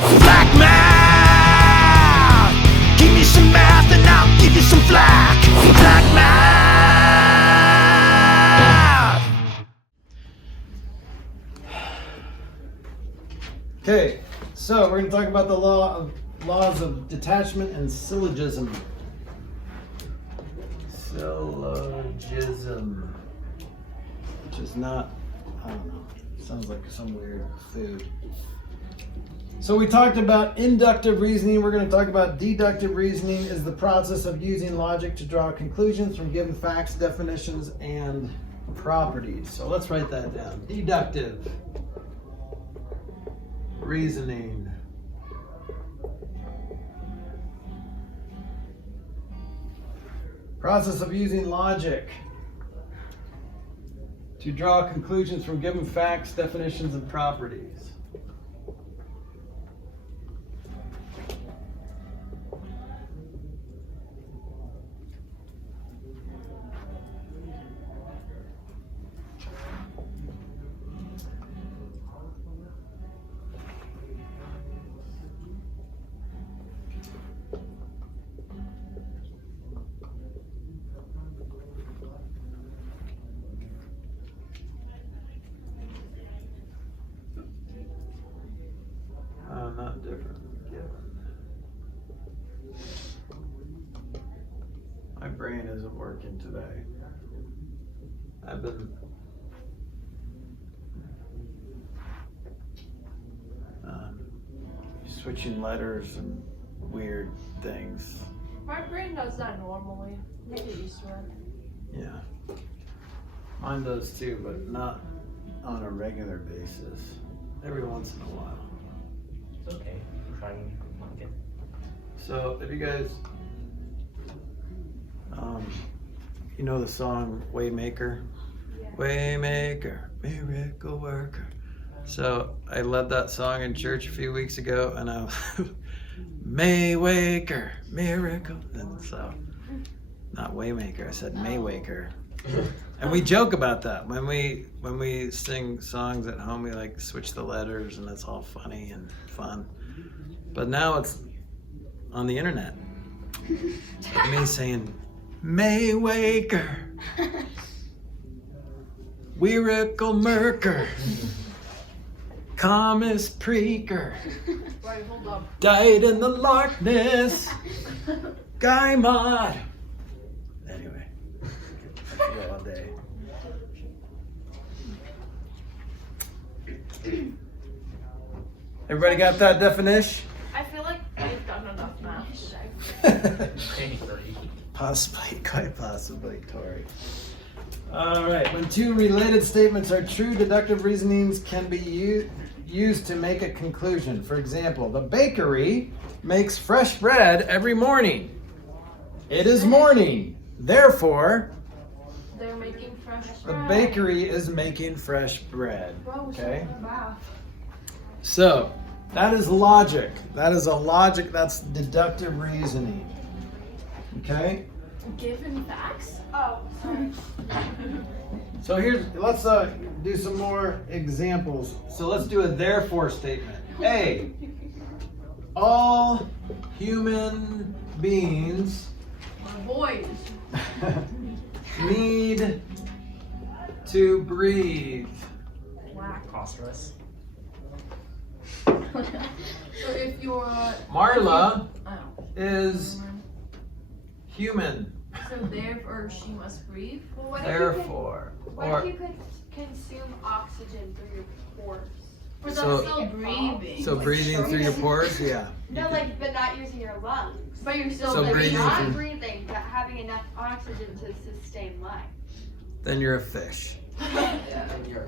Flack math! Give me some math and I'll give you some flack. Flack math! Okay, so we're going to talk about the laws of detachment and syllogism. Syllogism, which is not, I don't know, sounds like some weird food. So we talked about inductive reasoning. We're going to talk about deductive reasoning is the process of using logic to draw conclusions from given facts, definitions, and properties. So let's write that down. Deductive reasoning. Process of using logic to draw conclusions from given facts, definitions, and properties. Not different. My brain isn't working today. I've been switching letters and weird things. My brain does that normally. I get used to it. Yeah. Mine does too, but not on a regular basis. Every once in a while. It's okay. I'm trying again. So if you guys, you know the song Waymaker? Yeah. Waymaker, miracle worker. So I led that song in church a few weeks ago, and I was Maywaker, miracle. And so, not Waymaker, I said Maywaker. And we joke about that when we sing songs at home. We like switch the letters, and it's all funny and fun. But now it's on the internet. Me saying Maywaker, Miracle Merker, Comus Preaker, Right, hold up. died in the Larkness, Guy Mod. Anyway, I could go all day. Everybody got that definition? I feel like we've done enough math today. Possibly, quite possibly, Tori. All right, when two related statements are true, deductive reasonings can be used to make a conclusion. For example, the bakery makes fresh bread every morning. It is morning. Therefore, They're making fresh the bread. bakery is making fresh bread. Whoa, Okay? math. So, that is logic. That is a logic, that's deductive reasoning. Okay? Given facts? Oh, sorry. So let's do some more examples. So let's do a therefore statement. A, all human beings Boys. need to breathe. Whack. Phosphorus. So if you're... Marla Oh. is human. So therefore she must breathe? Well, what Therefore. if you could consume oxygen through your pores? But So- that's still breathing. So breathing through your pores? Yeah. No, like, but not using your lungs. But you're still So Like, breathing not through- breathing, but having enough oxygen to sustain life. Then you're a fish. And you're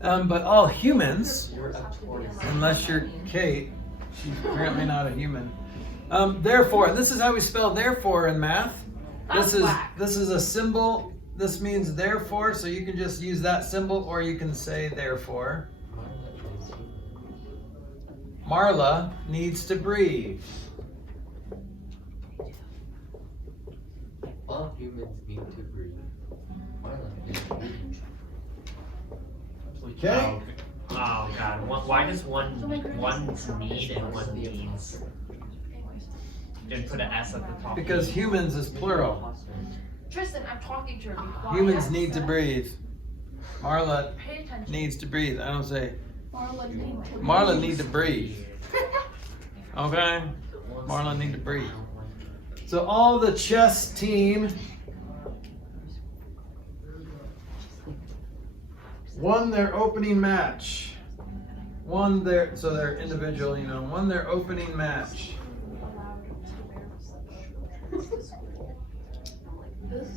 But all humans, up towards. unless you're Kate, she's apparently not a human. Therefore, this is how we spell therefore in math. That's whack. This is a symbol. This means therefore, so you can just use that symbol, or you can say therefore. Marla needs to breathe. All humans need to breathe. Marla needs to breathe. Okay. Oh god, why does one need and one needs? Then put an S at the top. Because humans is plural. Tristan, I'm talking to her. Be quiet. Humans need to breathe. Marla Pay attention. needs to breathe. I don't say Marla Marla need to breathe. Okay? Marla need to breathe. So all the chess team won their opening match. So they're individual, won their opening match.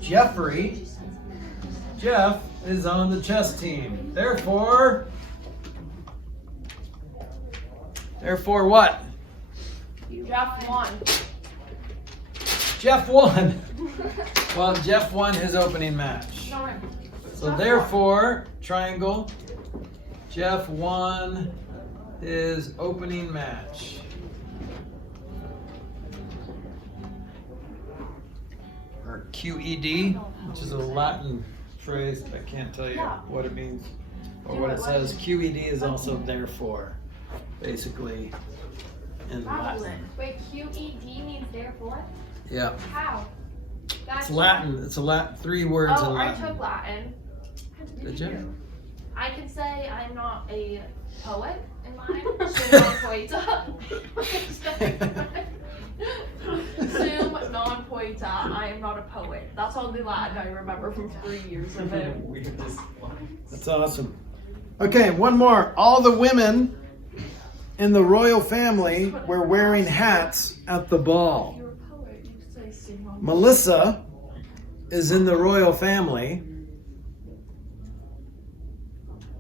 Jeff is on the chess team. Therefore what? Jeff won. Jeff won. Well, Jeff won his opening match. So therefore, triangle, Jeff won his opening match. Or QED, which is a Latin phrase. I can't tell you what it means or what it says. QED is also therefore, basically, in Latin. Wait, QED means therefore? Yeah. How? It's Latin. It's a Latin. 3 words in Oh, I Latin. took Latin. Did you? I can say I'm not a poet in Latin. Sum non poeta. Sum non poeta. I am not a poet. That's all the Latin I remember from 3 years of it. That's awesome. Okay, one more. All the women in the royal family were wearing hats at the ball. If you're a poet, you say sum non. Melissa is in the royal family.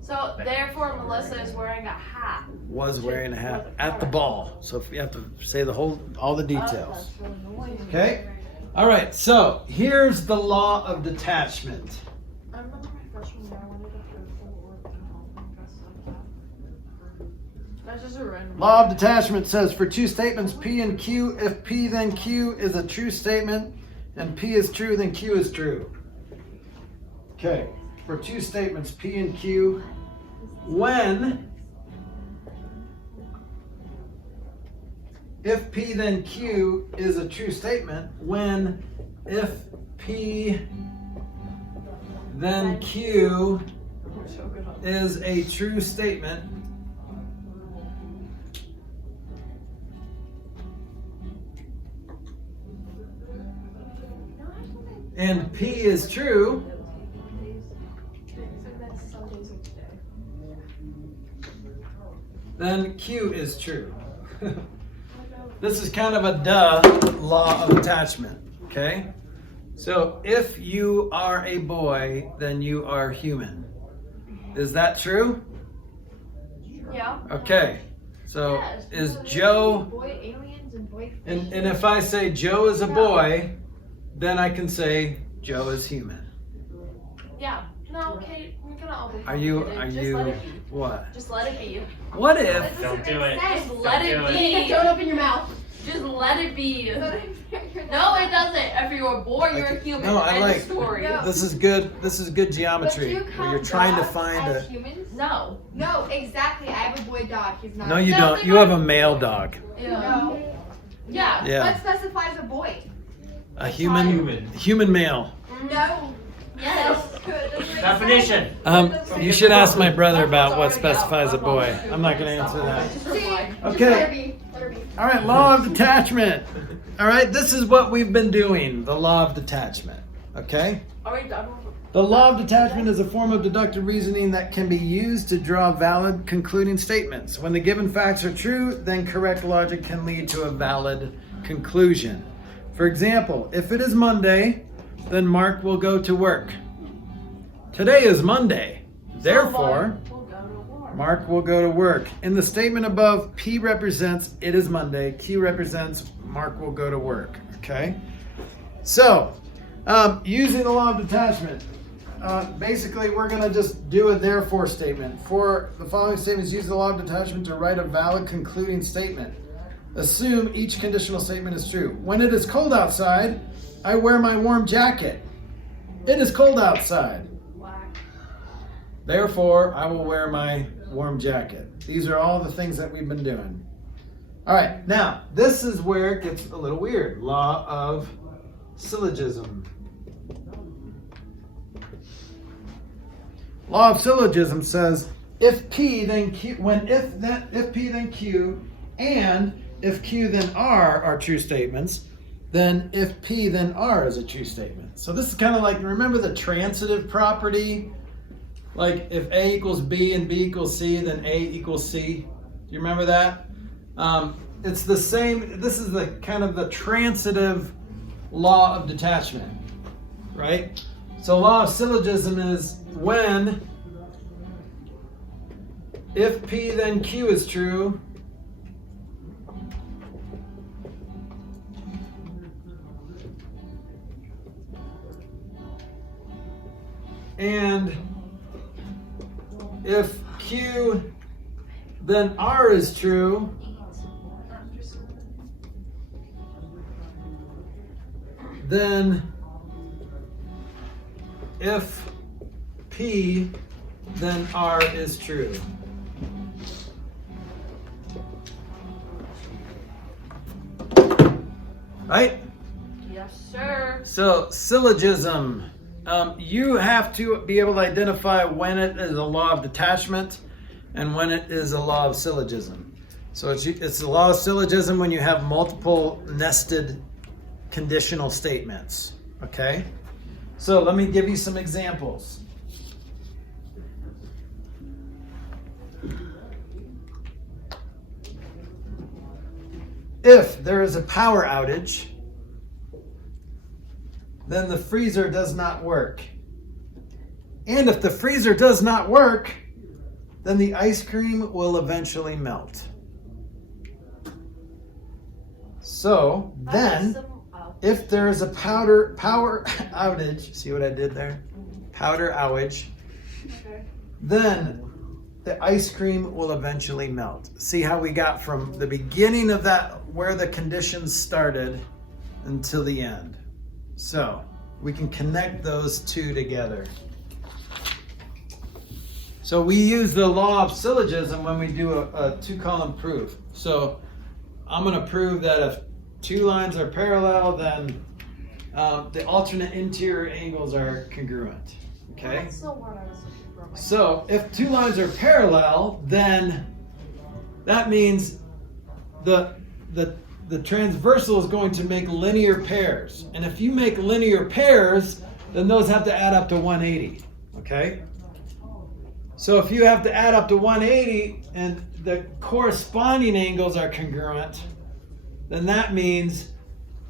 So therefore, Melissa is wearing a hat. Was wearing a hat at the ball. So if you have to say all the details. That's really annoying. Okay? All right, so here's the law of detachment. I remember my freshman year, I wanted to go for work and help and dress like that. That's just a random. Law of detachment says for 2 statements P and Q, if P then Q is a true statement and P is true, then Q is true. Okay, for 2 statements P and Q, when if P then Q is a true statement, when if P then Q We're so good on is a true statement, and P is true, then Q is true. This is kind of a law of attachment, okay? So if you are a boy, then you are human. Is that true? Yeah. Okay. So Yes, is because Joe, Boy aliens and boy fish. and if I say Joe is a boy, then I can say Joe is human. Yeah. No, Kate, we're gonna all be Are you, complicated. Just let it be. what? Just let it be. What if, Don't do it. Just let it Don't do be. Don't open your mouth. Just let it be. No, it doesn't. If you're a boy, you're a human. No, I End like- of story. No. this is good geometry, where you're trying to find as a, humans? No. No, exactly. I have a boy dog. He's not. no you No, don't, they you have a male dog. No. Yeah. Yeah, What specifies a boy? a human male. No. Yes. Definition. You should ask my brother about what specifies a boy. I'm not gonna answer that. Okay. Let her be. All right, law of detachment. All right, this is what we've been doing, the law of detachment, okay? Are we done with The law of detachment is a form of deductive reasoning that can be used to draw valid concluding statements. When the given facts are true, then correct logic can lead to a valid conclusion. For example, if it is Monday, then Mark will go to work. Today is Monday. Therefore, We'll go to war. Mark will go to work. In the statement above, P represents it is Monday. Q represents Mark will go to work. Okay? So, using the law of detachment, basically we're going to just do a therefore statement. For the following statements, use the law of detachment to write a valid concluding statement. Assume each conditional statement is true. When it is cold outside, I wear my warm jacket. It is cold outside. Flack. Therefore, I will wear my warm jacket. These are all the things that we've been doing. All right, now this is where it gets a little weird. Law of syllogism. Law of syllogism says if P then Q, if P then Q, and if Q then R are true statements, then if P then R is a true statement. So this is kind of like, remember the transitive property? Like if A equals B and B equals C, then A equals C. Do you remember that? It's the same. This is the kind of the transitive law of detachment, right? So law of syllogism is when if P then Q is true, and if Q then R is true, then if P then R is true. Right? Yes, sir. So syllogism. You have to be able to identify when it is a law of detachment and when it is a law of syllogism. So it's a law of syllogism when you have multiple nested conditional statements. Okay? So let me give you some examples. If there is a power outage, then the freezer does not work. And if the freezer does not work, then the ice cream will eventually melt. So then, if there is a power outage, see what I did there? Powder outage, Okay. then the ice cream will eventually melt. See how we got from the beginning of that, where the conditions started, until the end. So we can connect those two together. So we use the law of syllogism when we do a two-column proof. So I'm going to prove that if two lines are parallel, then the alternate interior angles are congruent. Okay? That's the one I was looking for. So if two lines are parallel, then that means the transversal is going to make linear pairs. And if you make linear pairs, then those have to add up to 180. Okay? So if you have to add up to 180 and the corresponding angles are congruent, then that means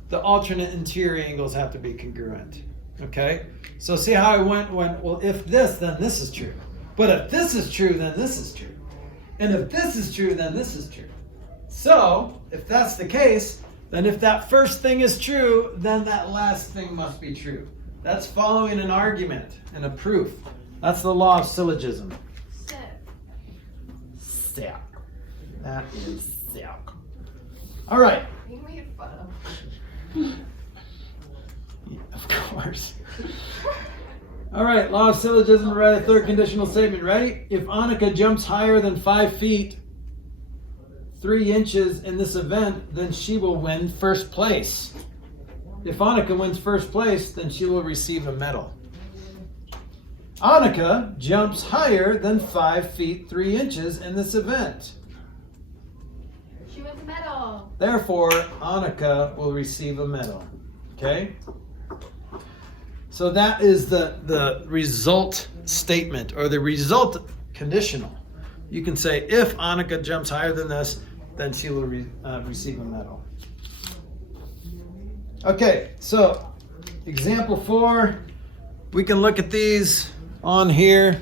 the alternate interior angles have to be congruent. Okay? So see how I went when, well, if this, then this is true. But if this is true, then this is true. And if this is true, then this is true. So, if that's the case, then if that first thing is true, then that last thing must be true. That's following an argument and a proof. That's the law of syllogism. Sick. That is sick. All right. You made fun of. Yeah, of course. All right, law of syllogism, write a third conditional statement. Ready? If Annika jumps higher than 5 feet, 3 inches in this event, then she will win first place. If Annika wins first place, then she will receive a medal. Annika jumps higher than 5 feet 3 inches in this event. She wins a medal. Therefore, Annika will receive a medal. Okay? So that is the result statement, or the result conditional. You can say, if Annika jumps higher than this, then she will receive a medal. Okay, so example 4, we can look at these on here.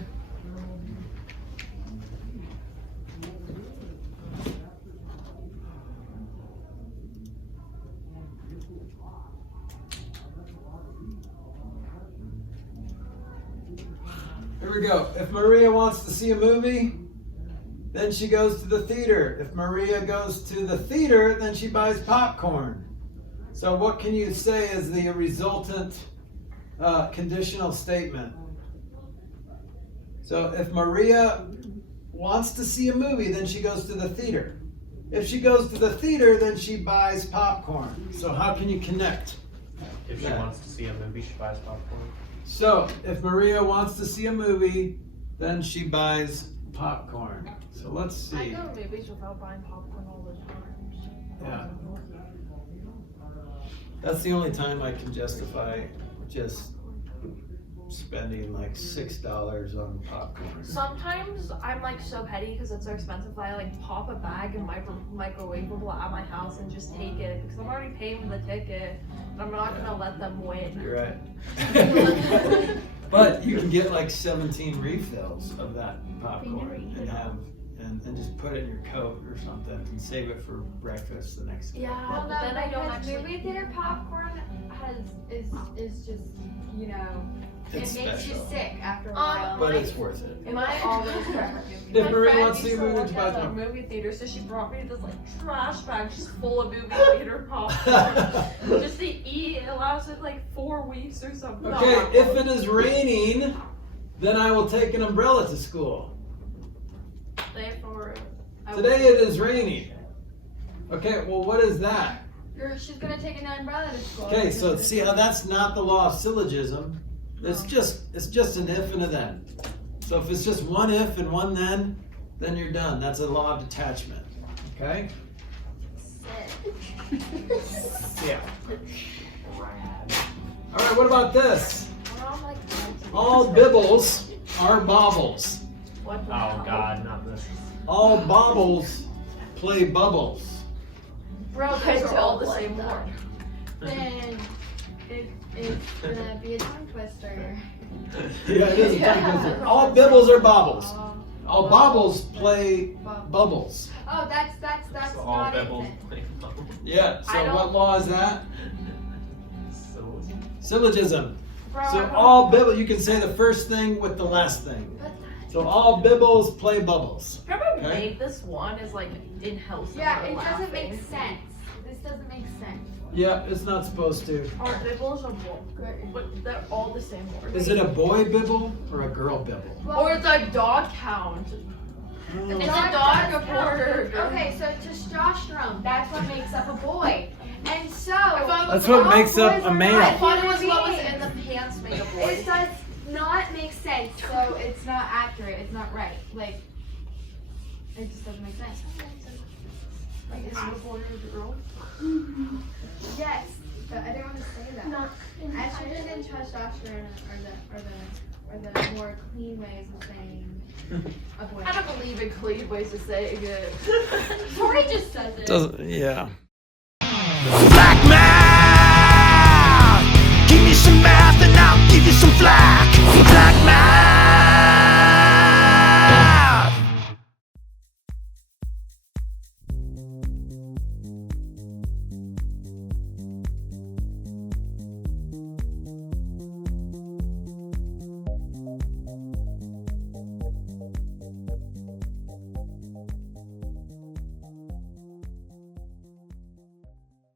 Here we go. If Maria wants to see a movie, then she goes to the theater. If Maria goes to the theater, then she buys popcorn. So what can you say is the resultant conditional statement? So if Maria wants to see a movie, then she goes to the theater. If she goes to the theater, then she buys popcorn. So how can you connect? If she wants to see a movie, she buys popcorn. So if Maria wants to see a movie, then she buys popcorn. So let's I see. go to movies without buying popcorn all the time. Yeah. That's the only time I can justify just spending like $6 on popcorn. Sometimes I'm like so petty because it's so expensive that I like pop a bag and microwavable at my house and just take it because I'm already paying for the ticket and I'm not gonna let them win. You're right. But you can get like 17 refills of that popcorn and have and just put it in your coat or something and save it for breakfast the next day. Yeah, Well, but no, then I don't because actually. movie theater popcorn is just, you know, It's it makes you special. sick after a while. But it's worth it. Am I always correct? If My Maria friend wants to see used a movie, work she buys at a one. movie theater, so she brought me this like trash bag just full of movie theater popcorn just to eat. It lasted like 4 weeks or something. Okay, if it is raining, then I will take an umbrella to school. Therefore, Today it is raining. Okay, well, what is that? She's gonna take an umbrella to school. Okay, so see how that's not the law of syllogism. It's just an if and a then. So if it's just one if and one then you're done. That's a law of detachment. Okay? Yeah. All right, what about this? All bibbles are baubles. what the Oh hell? God, not this. All baubles play bubbles. Bro, those are all the same word. Then it's gonna be a tongue twister. Yeah, it is a tongue Yeah. twister. All bibbles are baubles. All baubles play bubbles. Oh, that's So all not it. bibbles then. play bubbles. Yeah, I so don't- what law is that? Syllogism. Syllogism. Bro, I So don't- all bibbles, you can say the first thing with the last thing. So all bibbles play bubbles. Whoever Okay. made this one is like in hell Yeah, somewhere it doesn't make laughing. sense. This doesn't make sense. Yeah, it's not supposed to. Our bibbles are but they're all the same word. Is it a boy bibble or a girl bibble? Or it's a dog count. Oh. It's a dog, a count. porter. Okay, so testosterone, that's what makes up a boy. And so That's what all makes up boys a are male. not I thought it was human what was beings. in the pants made a boy. It does not make sense, so it's not accurate, it's not right. Like, it just doesn't make sense. Like, is it a boy or a girl? Yes, but I didn't want to say that. Estrogen and testosterone are the more clean ways of saying a boy. I don't believe in clean ways to say it. Tori just says it. Doesn't, yeah. Flack!